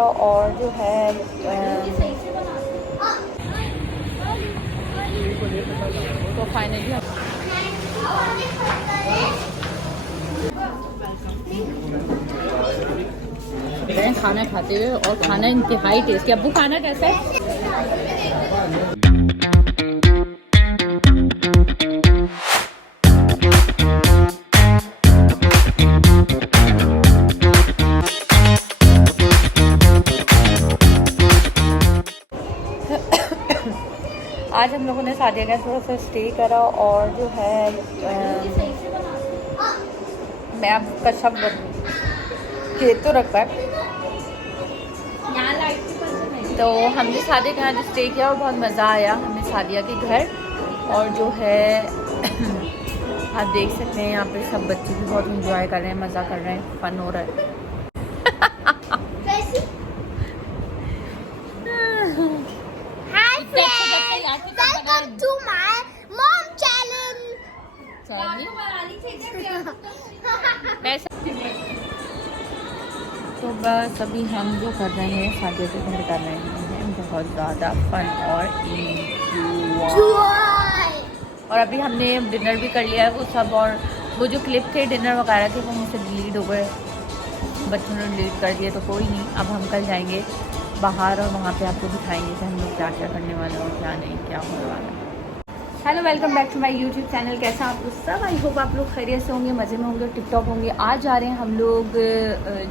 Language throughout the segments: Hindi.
और जो है तो फाइनली हम खाना खाते हुए और खाना इंतहाई टेस्टी। अब्बू खाना कैसा है? आज हम लोगों ने सादिया का थोड़ा सा स्टे करा और जो है मैं आपका शब्द खेत तो रखा है तो हमने सादिया के यहाँ स्टे किया और बहुत मज़ा आया हमें सादिया के घर। और जो है आप देख सकते हैं यहाँ पे सब बच्चे भी बहुत इंजॉय कर रहे हैं, मज़ा कर रहे हैं, फन हो रहा है। तो बस अभी हम जो कर रहे हैं सादिया के घर कर रहे हैं बहुत ज़्यादा फन और एंजॉय। और अभी हमने डिनर भी कर लिया है वो सब, और वो जो क्लिप थे डिनर वगैरह के वो मुझसे डिलीट हो गए, बच्चों ने डिलीट कर दिए। तो कोई नहीं, अब हम कल जाएंगे बाहर और वहाँ पे आपको दिखाएंगे कि हम लोग क्या क्या करने वाले हैं और क्या नहीं, क्या होने वाला है। Hello, welcome back to my YouTube channel. कैसा आप लोग सब? आई होप आप लोग खैरियत से होंगे, मज़े में होंगे, टिकटॉक होंगे। आज जा रहे हैं हम लोग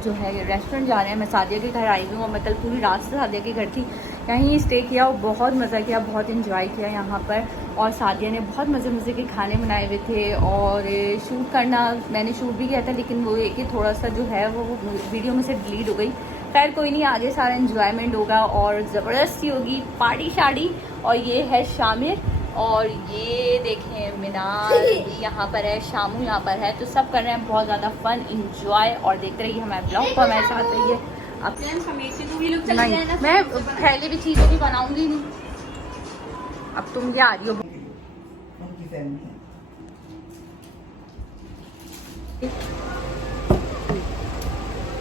जो है रेस्टोरेंट जा रहे हैं। मैं सादिया के घर आई हूँ और मैं कल पूरी रात से सादिया के घर थी, यहीं स्टे किया और बहुत मज़ा किया, बहुत इंजॉय किया यहाँ पर। और सादिया ने बहुत मज़े के खाने बनाए हुए थे और शूट करना मैंने शूट भी किया था, लेकिन वो एक ही थोड़ा सा जो है वो वीडियो में से डिलीट हो गई। खैर कोई नहीं, आगे सारा इन्जॉयमेंट होगा और ज़बरदस्ती होगी, पार्टी शाड़ी। और ये है शामिर और ये देखें मीनार यहाँ पर है, शामू यहाँ पर है। तो सब कर रहे हैं बहुत ज़्यादा फन इंजॉय और देखते रहिए हमारे ब्लॉग को, हमारे साथ रहिए। अब नहीं, मैं पहले भी चीज़ें भी बनाऊंगी नहीं, अब तुम ये आ रही हो।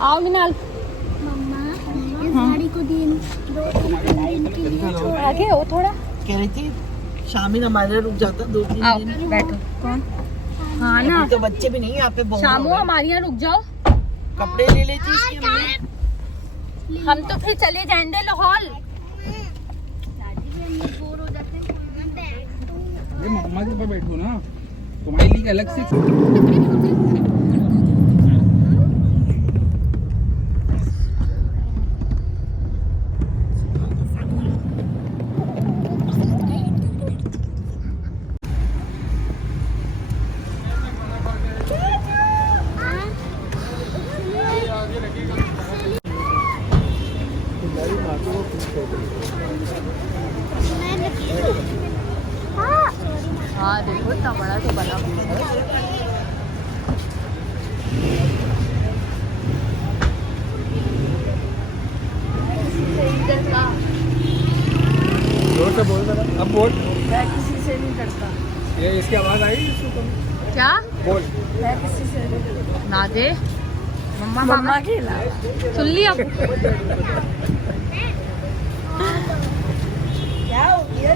आओ मिनाल, गाड़ी को दिन के लिए आगे हो थोड़ा। कह रही थी शामिल हमारे रुक जाता 2-3 दिन। बैठो। कौन? हाँ ना, तो बच्चे भी नहीं यहाँ पे बहुत। शामू हमारे यहाँ रुक जाओ, कपड़े ले लेती इसकी हमने। हम तो फिर चले जाएंगे लाहौर। मम्मा के ऊपर बैठो ना, तुम्हारे लिए अलग से। हाँ देखो इतना बड़ा तो बना जोर से बोल रहा, अब बोल। मैं किसी से नहीं करता। ये इसकी आवाज आई इसको? क्या बोल। मैं किसी से नहीं करता। ना दे मम्मा खेला सुन लिया। क्या हो गया?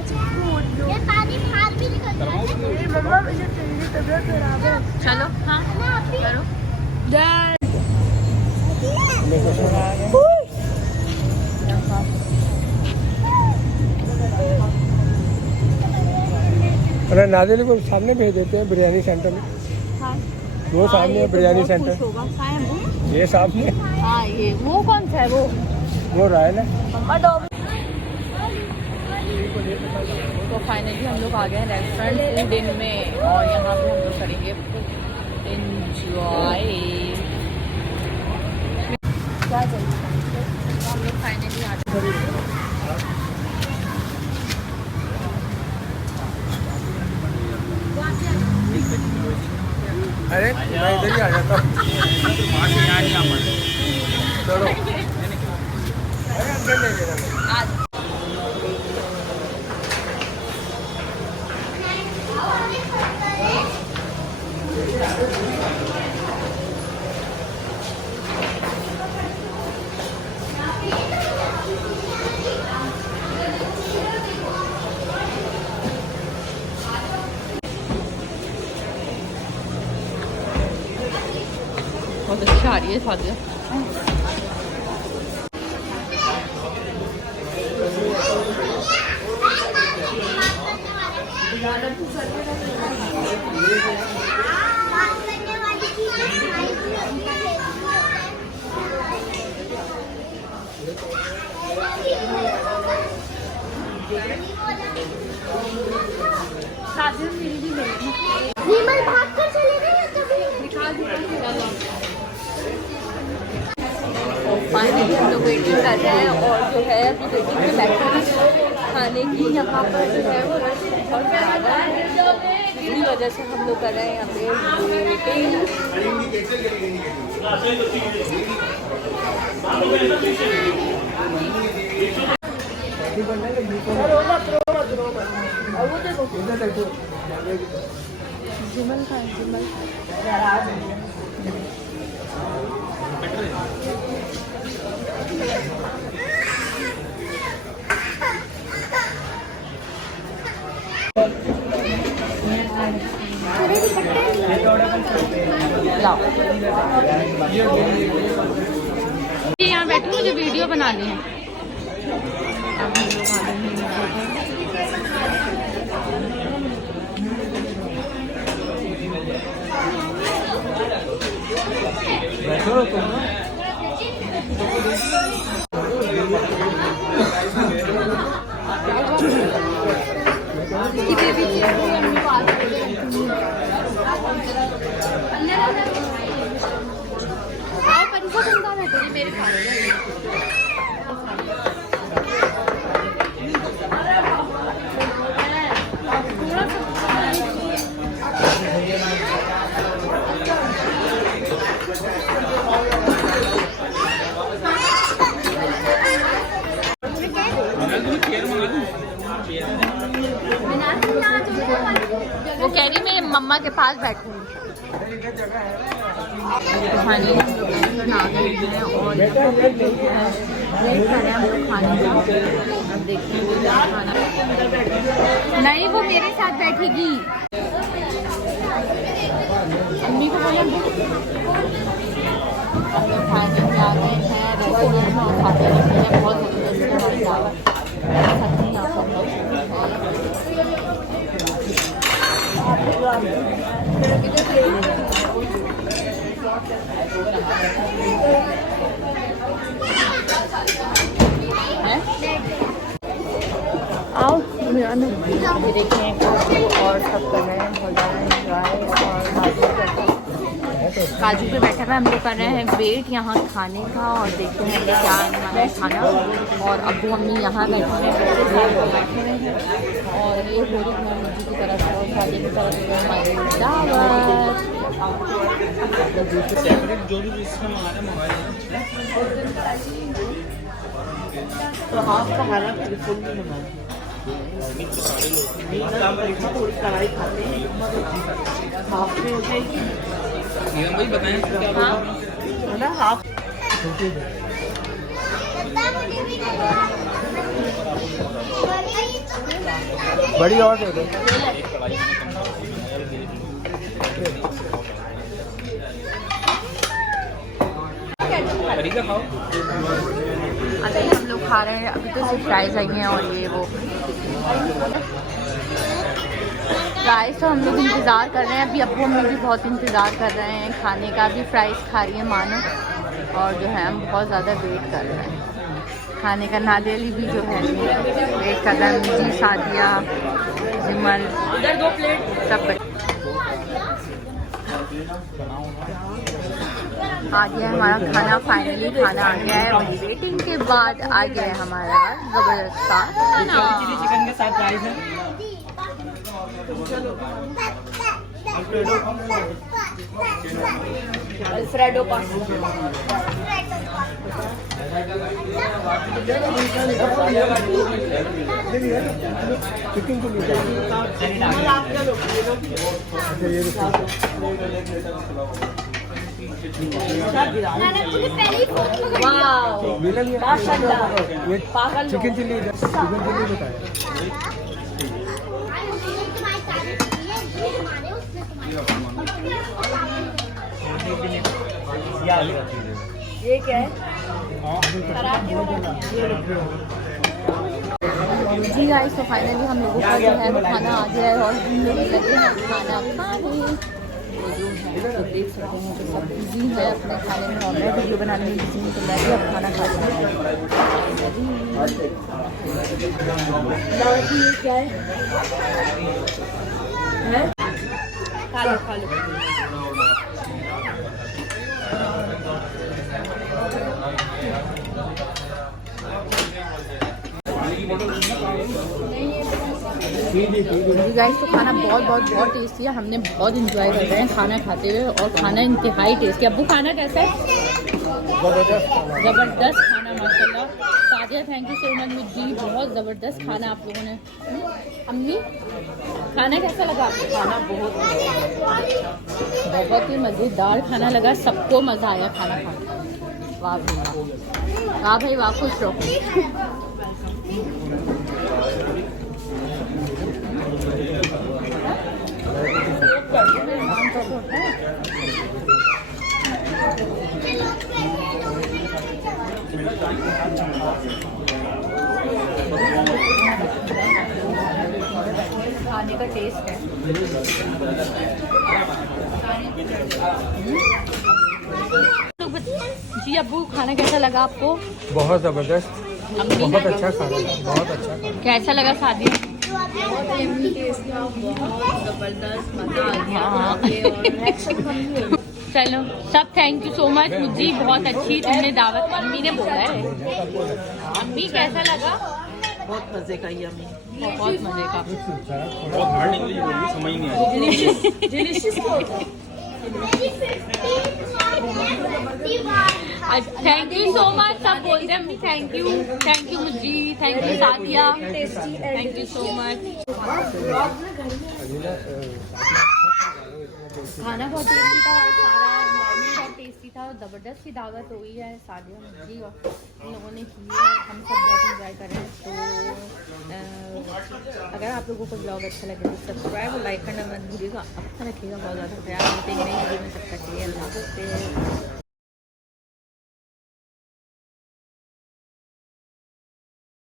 ये पानी हाथ भी निकल जाए। मम्मा मुझे तेरी तबीयत खराब है। चलो हाँ करो। अरे नादिल को सामने भेज देते हैं बिरयानी सेंटर में। हाँ। वो सामने है बिरयानी सेंटर, ये सामने। हाँ ये वो कौन सा है? वो रायल है। मम्मा दो। तो फाइनली हम लोग आ गए हैं रेस्टोरेंट फूड इन में और यहाँ पे हम लोग करेंगे एंजॉय। क्या चाहिए? हम लोग फाइनली आ गए। अरे मैं इधर ही आ जाता हूँ। चलो अरे अंदर ले लेना। बारिश आ रही है सादिया। विमल भाग कर चले गए या कभी फाइनली हम लोग वेटिंग कर रहे हैं और जो है अभी वेटिंग में बैठे हैं खाने की। यहाँ पर जो है वो रश बहुत ज़्यादा है, इसी वजह से हम लोग कर रहे हैं यहाँ पे वेटिंग। जुमल का जुमल यहाँ बैठी मुझे वीडियो बनानी है। मेरे वो कह रही मैं मम्मा के पास बैठूंगी। खाने हम लोग आ गए हैं और वेट कर रहे हैं हम लोग खाने का। अब देखते हैं क्या खाना। नहीं वो मेरे साथ बैठेगी। अम्मी को बोला हम लोग खाने में आ गए हैं रेस्टोरेंट में खाते हैं। बहुत ज़बरदस्त आओ ये देखें और सब कर रहे हैं बहुत ज़्यादा एंजॉय। और काजू पे बैठा हुआ हम लोग कर रहे हैं वेट यहाँ खाने का और देखते हैं क्या आने वाला है खाना। और अब्बू अम्मी यहाँ बैठे हैं और ये हो रही है मुझे की तरफ से और शादी की तरफ से हमारी दावत। तो हाफ का खाना फुल में बनाओ। थोड़ी कढ़ाई खाते हैं हाफ में हो जाएगी भाई बताएं क्या है ना हाफ। बड़ी और दे दो। अभी हम लोग खा रहे हैं। अभी तो सिर्फ फ्राइज आई हैं और ये वो फ्राइज तो हम लोग इंतज़ार कर रहे हैं। अभी अब्बू अम्मी भी बहुत इंतज़ार कर रहे हैं खाने का। भी फ्राइज खा रही है मानो और जो है हम बहुत ज़्यादा वेट कर रहे हैं खाने का। नादिया अली भी जो है वेट कर रहा है। जी सादिया जिमल इधर 2 प्लेट सब आ गया है हमारा खाना। फाइनली खाना आ गया है। वही वेटिंग के बाद आ गया है हमारा ज़बरदस्त खाना। चिकन के साथ राइस है। अल्फ्रेडो पास्ता चिकन को नहीं चिकन चिल्ली बताया। ये क्या है? जी गाइस, तो फाइनली हम लोगों का जो है वो खाना आ गया है और हम लोग लगे हैं खाना खाने। तो जो है तो देख सकते हैं कि सब बिजी है अपने खाने में और मैं वीडियो बनाने में बिजी हूँ, तो मैं भी अब खाना खाती हूँ। ये क्या है? हैं? खा लो खा लो। गाइस, तो खाना बहुत टेस्टी है। हमने बहुत इंजॉय कर रहे हैं खाना खाते हुए और खाना इंतहाई टेस्टी। अब्बू खाना कैसा है? ज़बरदस्त खाना माशाल्लाह। Sadia thank you so much मुझे, बहुत ज़बरदस्त खाना आप लोगों ने। अम्मी खाना कैसा लगा आपको? खाना बहुत ही मज़ेदार खाना लगा, सबको मज़ा आया खाना खा के। वाह भाई वाह, वाह भाई वाह, खुश रहो। खाने का टेस्ट है। जी अब्बू, खाना कैसा लगा आपको? बहुत ज़बरदस्त, अम्मी बहुत अच्छा खाना था, बहुत अच्छा। कैसा लगा सादिया? बहुत जबरदस्त मजा आ गया। चलो सब थैंक यू सो मच मुझे, बहुत अच्छी तुमने दावत। अम्मी ने बोला है। अम्मी कैसा लगा? बहुत मजे का ये हमें। बहुत मजे का। बहुत हार्ड इंग्लिश बोल रही, समझ ही नहीं आई। थैंक यू सो मच, सब बोलते हैं अम्मी थैंक यू मुझी, thank you Sadia, thank you so much. खाना बहुत टेस्टी था और सारा एनवायरनमेंट बहुत टेस्टी था और ज़बरदस्त सी दावत हुई है सादिया मुझी और इन लोगों ने की है। हम सब बहुत इंजॉय कर रहे हैं। तो अगर आप लोगों को ब्लॉग अच्छा लगे तो सब्सक्राइब और लाइक करना मत भूलिएगा। अच्छा रखिएगा, बहुत ज़्यादा ख्याल। मिलते हैं नई वीडियो में, तब तक के लिए अल्लाह हाफ़िज़।